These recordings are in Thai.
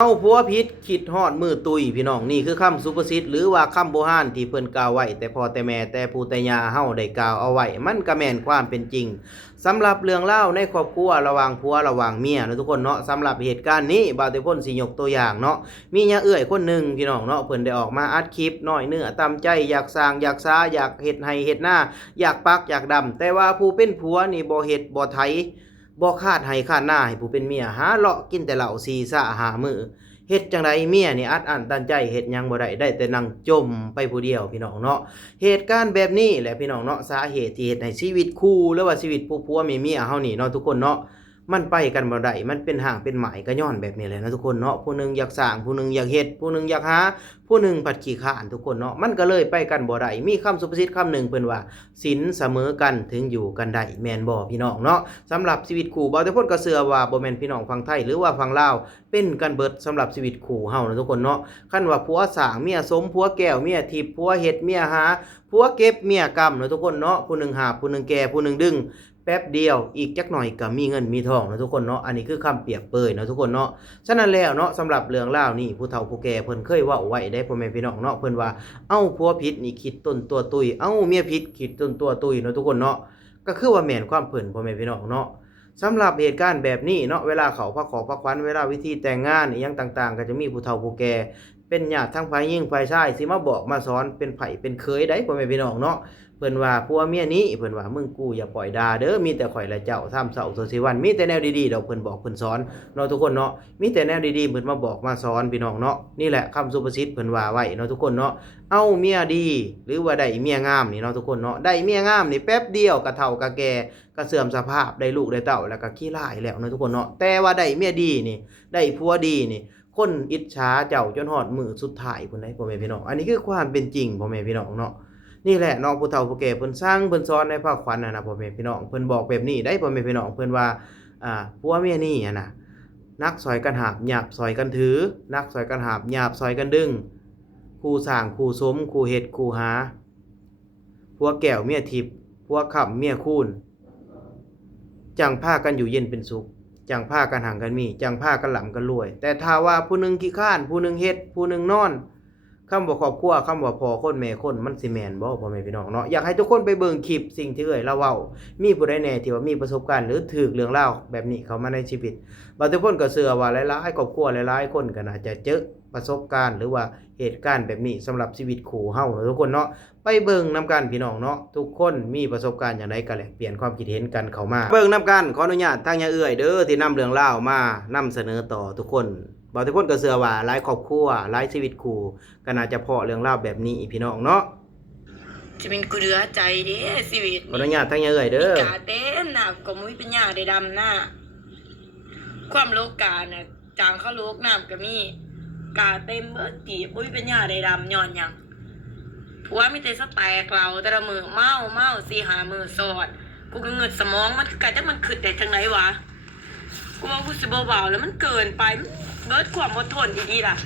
เอาผัวพิษคิดฮอดมือตุยพี่น้องนี่คือคำสุภาษิตหรือว่าคำโบราณที่เพิ่นกล่าวไว้แต่พ่อแต่แม่แต่ปู่แต่ย่าเฮาได้กล่าวเอาไว้มันก็แม่นความเป็นจริงสำหรับเรื่องเล่าวในครอบครัวระหว่างผัวระหว่างเมียเนาะทุกคนเนาะสำหรับเหตุการณ์นี้บ่าวแต่พ่นสิยกตัวอย่างเนาะมีญาเอื้อยคนหนึ่งพี่น้องเนาะเพิ่นได้ออกมาอัดคลิปน้อยเนื้อตามใจอยากสร้างอยากช้าอยากเฮ็ดให้เฮ็ดหน้าอยากปักอยากดำแต่ว่าผู้เป็นผัวนี่บ่เฮ็ดบ่ไถบ่คาดให้คาดหน้าให้ผู้เป็นเมียหาเลาะกินแต่เหล้าซีซ่าหามื้อ เฮ็ดจังไดเมียนี่อัดอั้นตันใจเฮ็ดหยังบ่ได้แต่นั่งจมไปผู้เดียวพี่น้องเนาะเหตุการณ์แบบนี้แหละพี่น้องเนาะสาเหตุที่เฮ็ดให้ชีวิตคู่หรือว่าชีวิตผู้ผัวเมียเฮานี่เนาะทุกคนเนาะมันไปกันบ่ได้มันเป็นห่างเป็นหมายก็ย้อนแบบนี้แหละนะทุกคนเนาะผู้หนึงอยากสร้างผู้หนึงอยากเฮ็ดผู้หนึงอยากหาผู้หนึงผัดขี้คร้านทุกคนเนาะมันก็เลยไปกันบ่ได้มีคำสุภาษิตคำหนึ่งเพิ่นว่าศีลเสมอกันถึงอยู่กันได้แม่นบ่พี่น้องเนาะสำหรับชีวิตคู่บ่าวแต่พ้นก็เชื่อว่าบ่แม่นพี่น้องฝั่งไทยหรือว่าฝั่งลาวเป็นกันเบิดสำหรับชีวิตคู่เฮานะทุกคนเนาะคันว่าผัวสร้างเมียสมผัวแก้วเมียทิพย์ผัวเฮ็ดเมียหาผัวเก็บเมียกำนะทุกคนเนาะผู้หนึงหาผู้หนึงแก่ผู้หนึงดึง แป๊บเดียวอีกจักหน่อยก็มีเงินมีทองนะทุกคนเนาะอันนี้คือคำเปรียบเปรยนะทุกคนเนาะฉะนั้นแล้วเนาะสำหรับเรื่องราวนี่ผู้เฒ่าผู้แก่เพิ่นเคยเว้าไว้ได้พ่อแม่พี่น้องเนาะเพิ่นว่าเอ้าผัวผิดนี่คิดต้นตัวตุยเอ้าเมียผิดคิดต้นตัวตุยเนาะทุกคนเนาะก็คือว่าแม่นความเพิ่นพ่อแม่พี่น้องเนาะสำหรับเหตุการณ์แบบนี้เนาะเวลาเขาพักขอพักขวัญเวลาวิธีแต่งงานอีหยังต่างๆก็จะมีผู้เฒ่าผู้แก่เป็นญาติทั้งฝ่ายหญิงฝ่ายชายสิมาบอกมาสอนเป็นไผเป็นเคยได้พ่อแม่พี่น้องเนาะ เพิ่นว่าผัวเมียนี้เพิ่นว่ามึงกูอย่าปล่อยด่าเด้อมีแต่ข่อยและเจ้าซ้ำเสาโซสิวันมีแต่แนวดีๆดอกเพิ่นบอกเพิ่นสอนเนาะทุกคนเนาะมีแต่แนวดีๆเพิ่นมาบอกมาสอนพี่น้องเนาะนี่แหละคำสุภาษิตเพิ่นว่าไว้เนาะทุกคนเนาะเอาเมียดีหรือว่าได้เมียงามนี่เนาะทุกคนเนาะได้เมียงามนี่แป๊บเดียวก็เฒ่าก็แก่ก็เสื่อมสภาพได้ลูกได้เต้าแล้วก็ขี้ร้ายแล้วเนาะทุกคนเนาะแต่ว่าได้เมียดีนี่ได้ผัวดีนี่คนอิจฉาเจ้าจนฮอดมื้อสุดท้ายพุ่นได้พ่อแม่พี่น้องอันนี้คือความเป็นจริงพ่อแม่พี่น้องเนาะ นี่แหละน้องผู้เฒ่าผู้แก่เพิ่นสร้างเพิ่นสอนในภาคขวัญน่ะนะพ่อแม่พี่น้องเพิ่นบอกแบบนี้ได้พ่อแม่พี่น้องเพิ่นว่าผัวเมียนี่อะน่ะนักซอยกันหาบหยาบซอยกันถือนักซอยกันหาบหยาบซอยกันดึงคู่สร้างคู่สมคู่เฮ็ดคู่หาผัวแก้วเมียทิพย์ผัวค่ำเมียคูนจังพากันอยู่เย็นเป็นสุขจังพากันหังกันมีจังพากันหลํกันรวยแต่ถ้าว่าผู้หนึงขี้คร้านผู้หนึงเฮ็ดผู้หนึงนอนคำว่าครอบครัวคำว่าพ่อคนแม่คนมันสิแม่นบ่พ่อแม่พี่น้องเนาะอยากให้ทุกคนไปเบิ่งคลิปสิ่งที่เอ่ยเราเว้ามีผู้ใดแน่ที่ว่ามีประสบการณ์หรือถูกเรื่องราวแบบนี้เข้ามาในชีวิตบางทุกคนก็เชื่อว่าหลายๆครอบครัวหลายๆคนก็น่าจะเจอประสบการณ์หรือว่าเหตุการณ์แบบนี้สำหรับชีวิตคู่เฮาเนาะทุกคนเนาะไปเบิ่งนํกันพี่น้องเนาะทุกคนมีประสบการณ์อย่างไรก็แลกเปลี่ยนความคิดเห็นกันเข้ามาเบิ่งนํกันขออนุญาตทางย่าเอื้อยเด้อที่นำเรื่องราวมานำเสนอต่อทุกคนบางทุกคนก็เชื่อว่าหลายครอบครัวหลายชีวิตคู่ก็น่าจะเพาะเรื่องราวแบบนี้พี่น้องเนาะจะเป็นกูเหลือใจเด้ชีวิตขออนุญาตทางย่าเอื้อยเด้อกาเต้นหนักก็มุ้ยเป็นหญ้าได้ดำหน้าความโลกาน่ะจางเข้าโลกน้ำก็มีกาเต็มเบิดตีมุ้ยเป็นหญ้าได้ดำย้อนหยังผัวมีแต่สแตกเราแต่ละมือเมา4-5มื้อสอดกูก็เงิดสมองมันคือกันจักมันขึ้นได้จังไหนวะกูว่ากูสิบ่เว้าแล้วมันเกินไปมันเบิดความอดทนดีๆล่ะ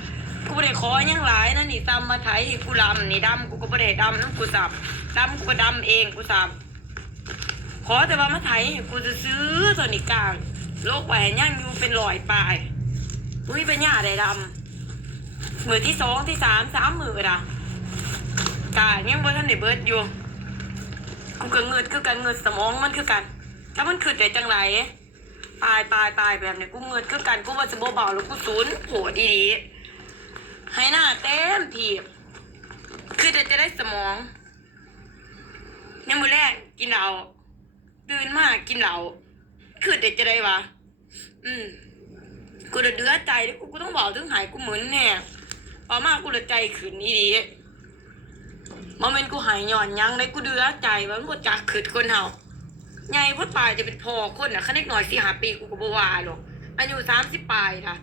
กูบ่ได้ขอหยังหลายนะนี่ซ้ำมาไถให้กูลำนี่ดำกูก็บ่ได้ดำนำกูสับดำกูก็ดำเองกูสับขอแต่ว่ามาไถให้กูจะซื้อตัวนี้กลางโลกไว้ย่างอยู่เป็น100ปลายอุ้ยเป็นหญ้าได้ดำมื้อที่2ที่3มื้อล่ะกายังบ่ทันได้เบิดอยู่กูก็เงิดคือกันเงิดสมองมันคือกันถ้ามันขึ้นได้จังไรตายแบบนี้กูเงิดคือกันกูว่าจะเบาๆแล้วกูศูนย์โหดีๆให้หน้าเต็มทีบคือจะได้สมองเนี่ยมื้อแรกกินเหล้าตื่นมากินเหล้าคือจะได้วะกูเดือดใจแล้วกูต้องบอกถึงหายกูเหมือนแน่พอมากูเลยใจขืนดีๆมันกูหายหย่อนยังเลยกูเดือดใจว่ามันบ่จักขืดคนเฮาใหญ่พุทธปลายจะเป็นพอคนน่ะคันเด็กน้อย4-5 ปีกูก็บ่ว่าหรอกอายุ30ปลายค่ะ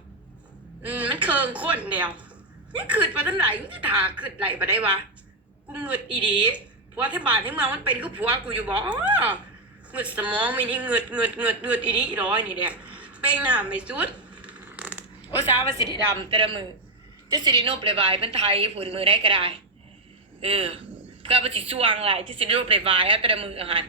มันเคิงคนเดียวนี่ขืดไปทางไหนกูจะถาขืดไหลบ่ได้วะกูเงืดอีดีผัวที่บ้านที่เมืองมันเป็นคือผัวกูอยู่บ่เงืดสมองไม่นี่เงืดอีดีอีร้อยนี่แหละเป้งหน้าไม่สุดโอซาว่าสิได้ดำแต่ละมือจะสิได้นบเลยบายเป็นไทยผุนมือได้ก็ได้เพื่อบ่สิสว่างหลายจะสิได้นบเลยบายแต่ละมืออาหาร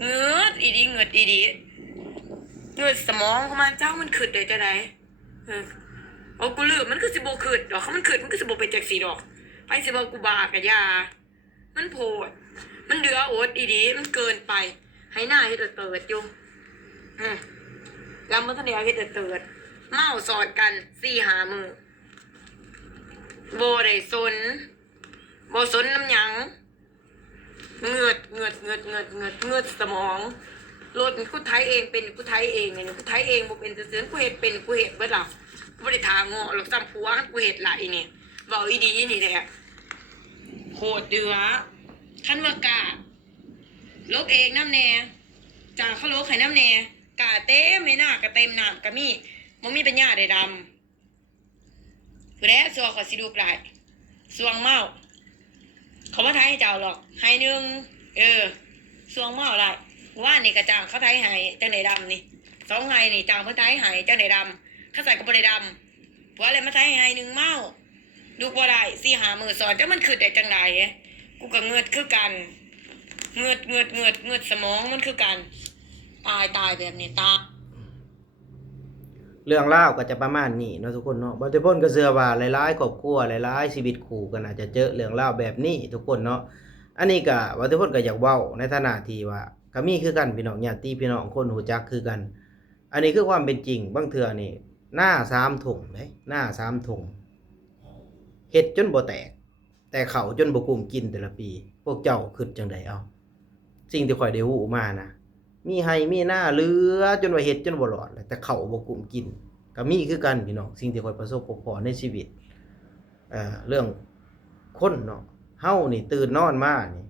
เงืดอีดีเงืดสมองของมันเจ้ามันขึ้นได้จังได๋ เอากูลืมมันคือสิบ่ขึ้นดอกเขามันขึ้นมันคือสิบ่เป็นจังซี่ดอกไปสิบ่กูบากะยามันโพดมันเดือโอดอีดีมันเกินไปให้หน้าเฮ็ดเติร์ดอยู่แล้วมันทันได้เฮ็ดเติร์ดเมาสอดกัน4-5 มื้อบ่ได้สนบ่สนน้ำหยังเงือดสมองรถกูไทยเองเป็นกูไทยเองไงกูไทยเองบ่เป็นซื่อๆกูเฮ็ดเป็นกูเฮ็ดเบิดล่ะบ่ได้ทางงอหรอกซ้ำผัวกูเฮ็ดหลายนี่เว้าอีดีนี่แหละโหดเดือคันว่ากะลกเองน้ำแน่จ่าเขาลกให้น้ำแน่กะเต็มไม่น่ากะเต็มน้ำกะมีบ่มีปัญญาได้ดำผู้ใดสัวขอสิดูกหลายสวงเมาเขาบ่ไทยให้เจ้าหรอกให้นึงสวงเมาหลายว่านี่กระจ่างเขาไทยให้จังได๋ดำนี่2ไห้นี่จ่างเพิ่นไทยให้จังได๋ดำเขาใส่ก็บ่ได้ดำผัวอะไรมาไทยให้นึงเมาดูบ่ได้4-5 มื้อสอนจังมันขึ้นได้จังได๋กูก็เงือดคือกันเงือดสมองมันคือกันตายแบบนี้ตา เรื่องราวก็จะประมาณนี้เนาะทุกคนเนาะบ่ทุกคนก็เชื่อว่าหลายๆครอบครัวหลายๆชีวิตคู่ก็น่าจะเจอเรื่องราวแบบนี้ทุกคนเนาะอันนี้ก็ว่าทุกคนก็อยากเว้าในฐานะที่ว่าก็มีคือกันพี่น้องญาติพี่น้องคนรู้จักคือกัน อันนี้คือความเป็นจริงบางเทื่อนี่หน้า3ถุงเด้หน้า3ถุงเฮ็ดจนบ่แตกแต่เขาจนบ่กุ้มกินแต่ละปีพวกเจ้าคิดจังไดเอาสิ่งที่ข่อยได้ฮู้มานะมีให้มีหน้าเหลือจนว่าเฮ็ดจนบ่รอดเลยแต่เขาบ่กุ้มกินก็มีคือกันพี่น้องสิ่งที่ข่อยประสบพบในชีวิตเรื่องคนเนาะเฮานี่ตื่นนอนมานี่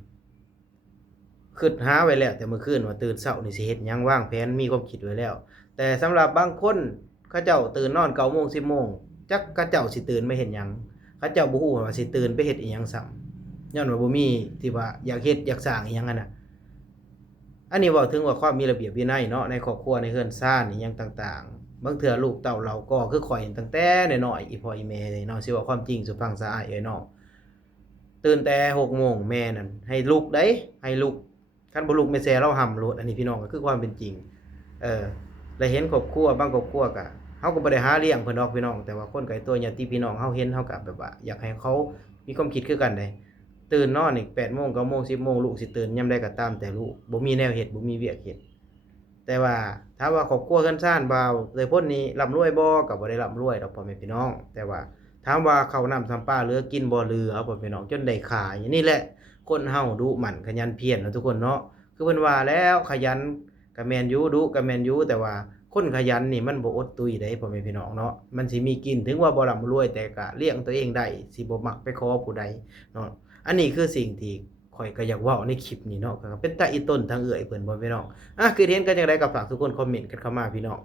คิดหาไว้แล้วแต่เมื่อคืนว่าตื่นเช้านี่สิเฮ็ดหยังวางแผนมีความคิดไว้แล้วแต่สำหรับบางคนเขาเจ้าตื่นนอน 9:00 น 10:00 นจักเขาเจ้าสิตื่นมาเฮ็ดหยังเขาเจ้าบ่ฮู้ว่าสิตื่นไปเฮ็ดอีหยังซ้ำย้อนว่าบ่มีที่ว่าอยากเฮ็ดอยากสร้างอีหยังนั่นน่ะอันนี้เว้าถึงว่าความมีระเบียบวินัยเนาะในครอบครัวในเรือนซ่านอีหยังต่างๆบางเทื่อลูกเต้าเราก็คือข่อยตั้งแต่น้อยๆอีพ่ออีแม่เลยเนาะสิว่าความจริงสู่ฟังซะอ้ายเอ้ยเนาะตื่นแต่ 6:00 นแม่นั่นให้ลุกได้ให้ลุกคันบ่ลุกแม่แซ่เราห้ำโลดอันนี้พี่น้องก็คือความเป็นจริงแล้วเห็นครอบครัวบางครอบครัวก็เฮาก็บ่ได้หาเลี้ยงเพิ่นดอกพี่น้องแต่ว่าคนไกลตัวญาติพี่น้องเฮาเห็นเฮาก็แบบว่าอยากให้เขามีความคิดคือกันได้ตื่นนอนนี่ 8:00 น 9:00 น 10:00 นลูกสิตื่นยามใดก็ตามแต่ลูกบ่มีแนวเฮ็ดบ่มีเวียกเฮ็ดแต่ว่าถามว่าครอบครัวเรือนซ่านบ่าวเลยพ้นนี้ร่ำรวยบ่ก็บ่ได้ร่ำรวยดอกพ่อแม่พี่น้องแต่ว่าถามว่าข้าวน้ำซ้ำปลาเหลือกินบ่เหลือพ่อแม่พี่น้องจนได้ขายนี่แหละคนเฮาดุหมั่นขยันเพียรเนาะทุกคนเนาะคือเพิ่นว่าแล้วขยันก็แม่นอยู่ดุก็แม่นอยู่แต่ว่าคนขยันนี่มันบ่อดตุ้ยได้พ่อแม่พี่น้องเนาะมันสิมีกินถึงว่าบ่ร่ำรวยแต่ก็เลี้ยงตัวเองได้สิบ่มักไปขอผู้ใดเนาะอันนี้คือสิ่งที่ข้อยก็อยากเว้าในคลิปนี้เนาะก็เป็นตาอีต้นทางเอื้อยเพิ่นบ่พี่น้องคิดเห็นกันจังไดก็ฝากทุกคนคอมเมนต์กันเข้ามาพี่น้อง